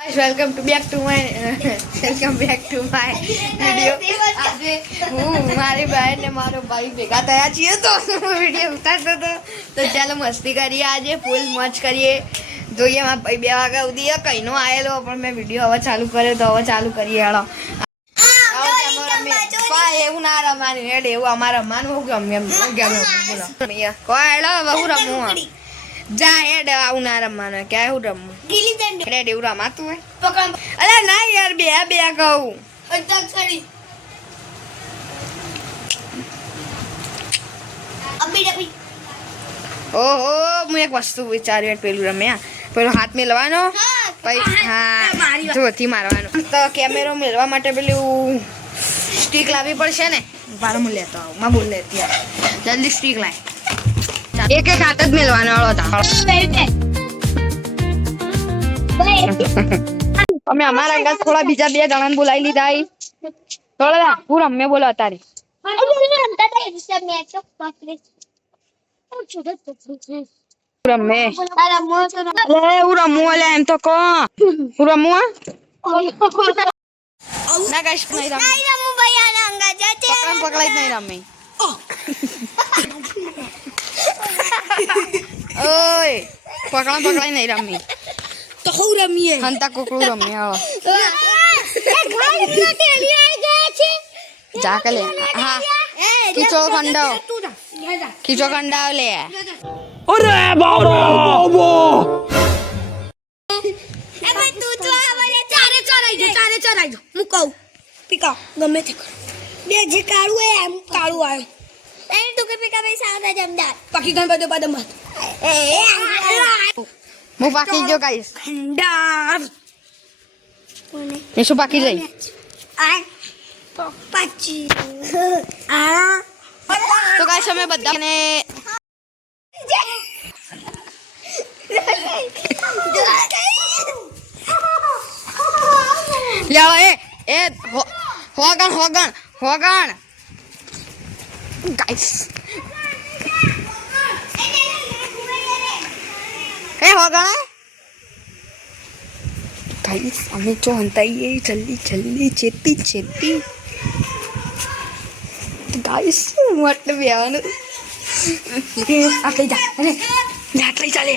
Welcome back to my video. આજે હું મારી બહેન ને મારો ભાઈ ભેગા થયા છીએ તો વિડીયો ઉતારતો હતો. તો ચાલો મસ્તી કરીએ, આજે ફૂલ મોજ કરીએ. જોઈએ મારા ભાઈ 2 વાગ્યા સુધી કઈનો આવેલો પણ મેં વિડીયો હવે ચાલુ કર્યો તો હવે ચાલુ કરીએ. હેડો એવું ના રમવાનું હેડ, એવું અમારે રમવાનું હું ગમે એમ બોલો કોઈ હેડો બહુ રમવું જા હેડ, આવું ના રમવાનું ક્યાં એવું રમવું હેડ એવું રમાતું હોય. અરે ના યાર બે કહું ઓહો હું એક વસ્તુ વિચાર્યું પેલું રમ્યા પેલો હાથ મેળવાનો પછી હા જોથી મારવાનો તો કેમેરો મેળવા માટે પેલું સ્ટીક લાવવી પડશે ને. બાર હું લેતો આવું માં બોલ લેતી જલ્દી સ્ટીક લાય. એક હાથ જ મેળવાનો અમે અમારા અંગત થોડા બીજા 2 જણાને બોલાવી લીધા. થોડા હું રમે બોલો અત્યારે રમે હું રમવું અલ્યા એમ તો કહો હું રમવું ના કશ નહીં રમવું પકડાઈ નહીં રમે ઓય પકડાઈ નહીં રમી તો હું રમીએ હંતા કોકડું રમીએ. જા કે લે હા ખીચો ખંડાવ લે. અરે બાબો એ ભાઈ તું તો આવલે ચારે ચરાઈ જો હું કહું પીકા ગમે તે બે જે કાળું હે એમ કાળું આવ્યો એ તું કે પીકા ભાઈ સાદા જમદાર પાકી ગણ બધો બાદ મત હું પાકી જો ગાઈસ ખંડાર એ શું પાકી જાય આ પાચી આ તો ગાઈસ અમે બધાને લ્યો એ હોગણ ગાઈસ એ હોગણ ગાઈસ અમે જો હંતાઈએ જલ્દી છેતી ગાઈસ મટ બેવાનું આટલી જા અરે આટલી ચાલે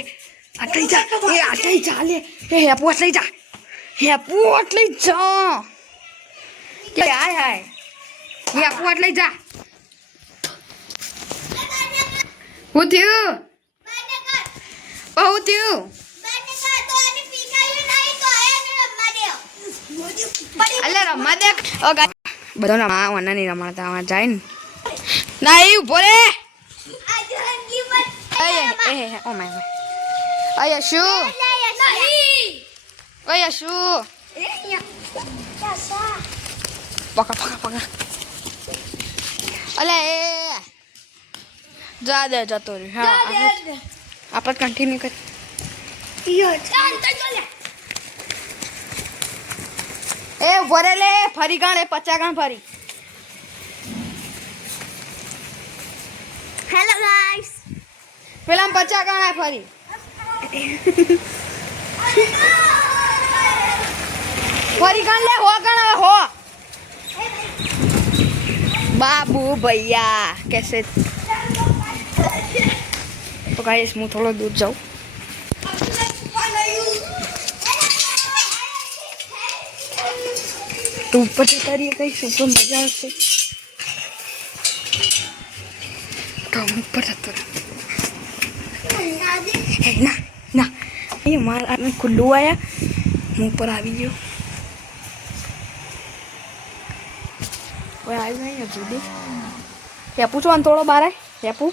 આટલી ચાલે એ હેપુ આટલી જા કે હાય હેપુ આટલી જા હું થયું અલે રમવા દે બધા રમવા વના નહીં રમાડતા જાય ને ના એ ઉભો રે ઓ માય યશુ પકડ અલે એ જા દે જતો રે હા આપણે કન્ટિન્યુ કર એ ઉભો રે લે ફરી ગણ એ 50 ગણ ફરી. હેલો ગાઈસ પેલા 50 ગણ ફરી ફરી ગણ લે હો ગણ હો બાબુ ભૈયા कैसे तो गाइस હું થોડો દૂર જાઉં. તો ઉપર જતા રહીએ કઈ super મજા આવશે. તો ઉપર જતો ના એ મારા ખુલ્લું આયા હું ઉપર આવી ગયો. આવી નહીં જુદી હેપુ છો આમ થોડો બાર હેપુ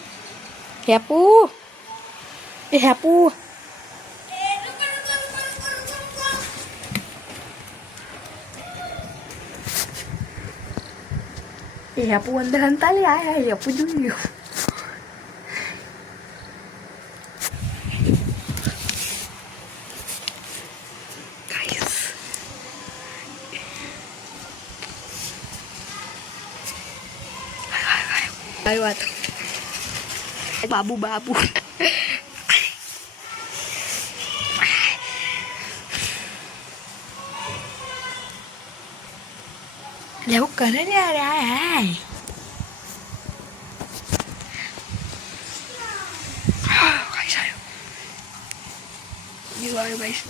હેપુ અંદર હંતાલી આયા હેપુ જોઈ લ્યો. વાત બાબુ લેવું કરે ને યાર હાય ગાઈસ આયો you are guys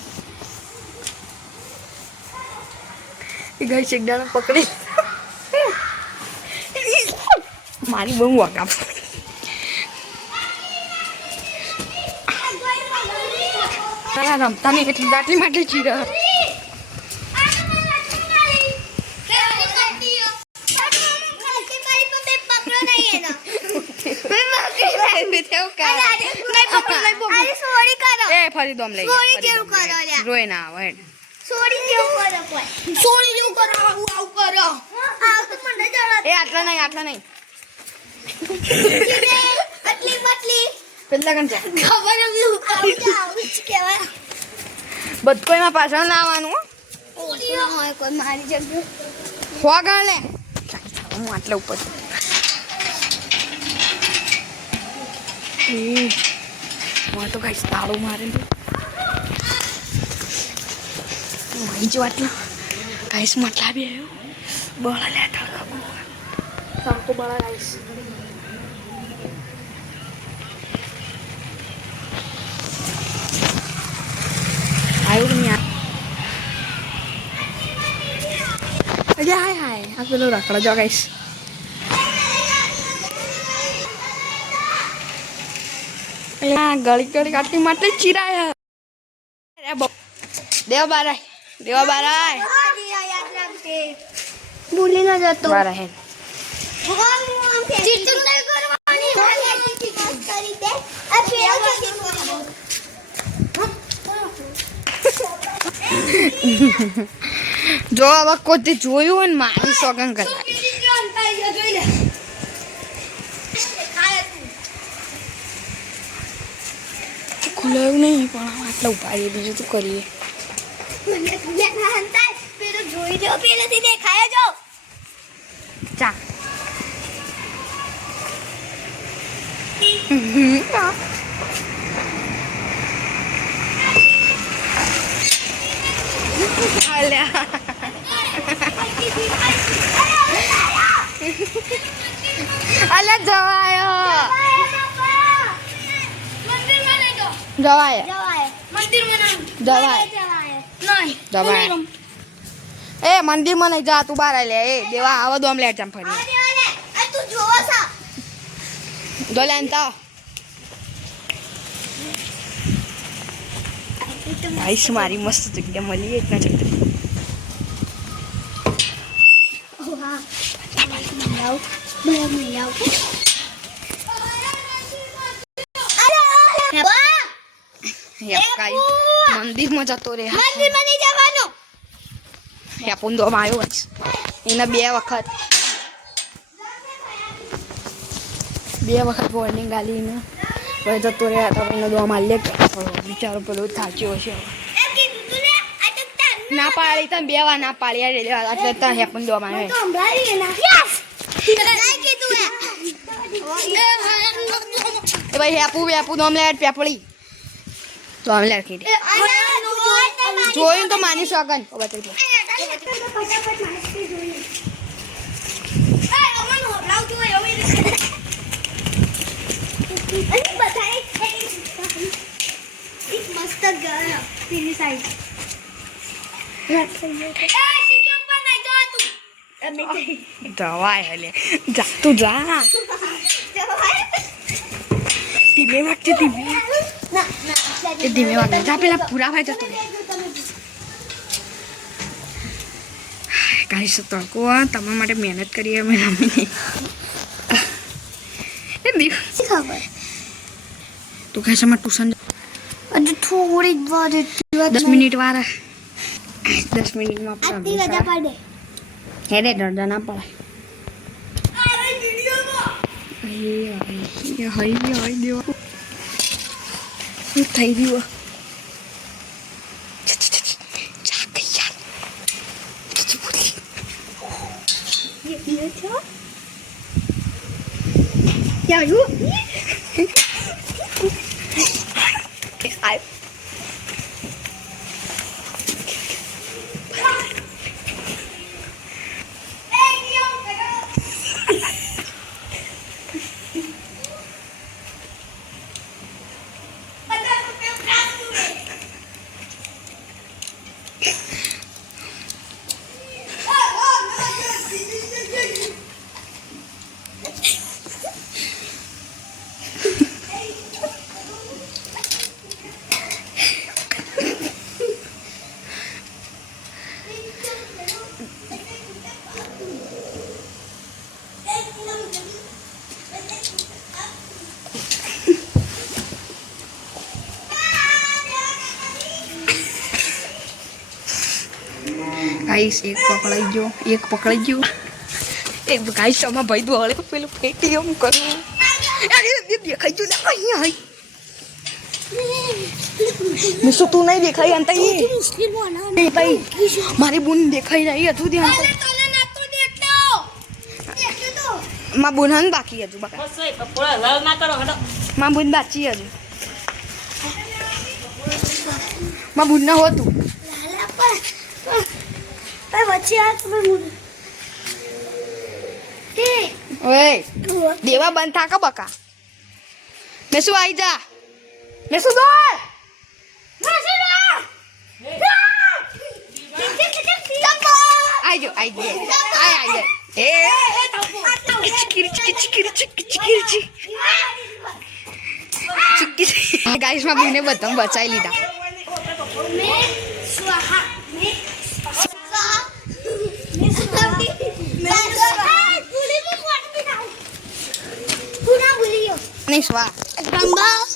A guys એક દાણા પકડી મારી બહુ વાગા તારા રમતા નહીં એટલી દાટલી માટે ચીરા ફરી દોમ લઈ રોય ના આવે એ આટલા નહીં પેલા કણ બધું એમાં પાછળ ના આવવાનું ફોગણ લે હું આટલા ઉપર તો કઈ તાળું મારે જો આટલા ગાઈસ માટલા બી આવ્યો બળા લે તડકો બળા ગાઈસ આવ્યું નહીં અરે હાય આ પેલો રખડો જો ગાઈસ ગળી કાઢી માટે ચીરાયા દેવા બારાય ભૂલી ન જતો બારા હે જો હવે કોઈ જોયું હોય ને મારી સોગન કરાય ખુલાયું નહીં પણ આટલા ઉપાડીએ બીજું શું કરીએ જોઈ જો પેલેથી દેખાય જો ચા અલે જવાયો એ મંદિરમાં નહીં જા તું બહાર લે એ દેવા આવા દો આમ લેટ જામ ફરી દોલાનતા ગાઈસ મારી મસ્ત જગ્યા મળી એટલા જગ્યા મંદિરમાં જતો રે પુંદોમાં આવ્યો જ એના બે વખત વોર્નિંગ આલીને હવે જતો રહ્યા હતા એનો દો મારી લે બિચારો પેલો થાચ્યો હશે ના પાડી તમે બે વાર ના પાડી એટલે ત્યાં હેપન દોમાં એ ભાઈ હેપુ દોમ લેટ પેપડી તો આમ લેટ કીધી જોયું તો માની શકન બતાવી જવાય હલે જા તું જા ધીમે વાગતી ધીમે વાગે જા પેલા પૂરા ભાઈ જતો કાંઈ શું તડકો તમારા માટે મહેનત કરીએ અમે રમીને ખબર તું કહે છે અમારે ટ્યુશન હજુ થોડી જ વાર 10 મિનિટ વાર 10 મિનિટમાં આટલી રજા પડે હેડે રજા ના પડે હઈ દેવા શું થઈ ગયું ગાઈસ એક પકડાઈ ગયો એક ગાઈસ આમાં ભાઈ દો હળે પેલું ફેટી એમ કરું અરે દેખાઈ ગયું ને અહીંયા હાય મિસો તું નહીં દેખાઈ અંત એ ભાઈ મારી બુન દેખાઈ રહી હતું ધ્યાન માં બુન હન બાકી હતું બકા માં બુન બાકી હતું માં બુન ના હોતું વચ્ચે આ તમે ઓય દેવા બંધ થા કા બકા મેં શું આવી જા મેં શું દોર આઈ જો આઈ એ ગાઈસ માં બુને બધા બચાવી લીધા નહીં સ્વા રંબા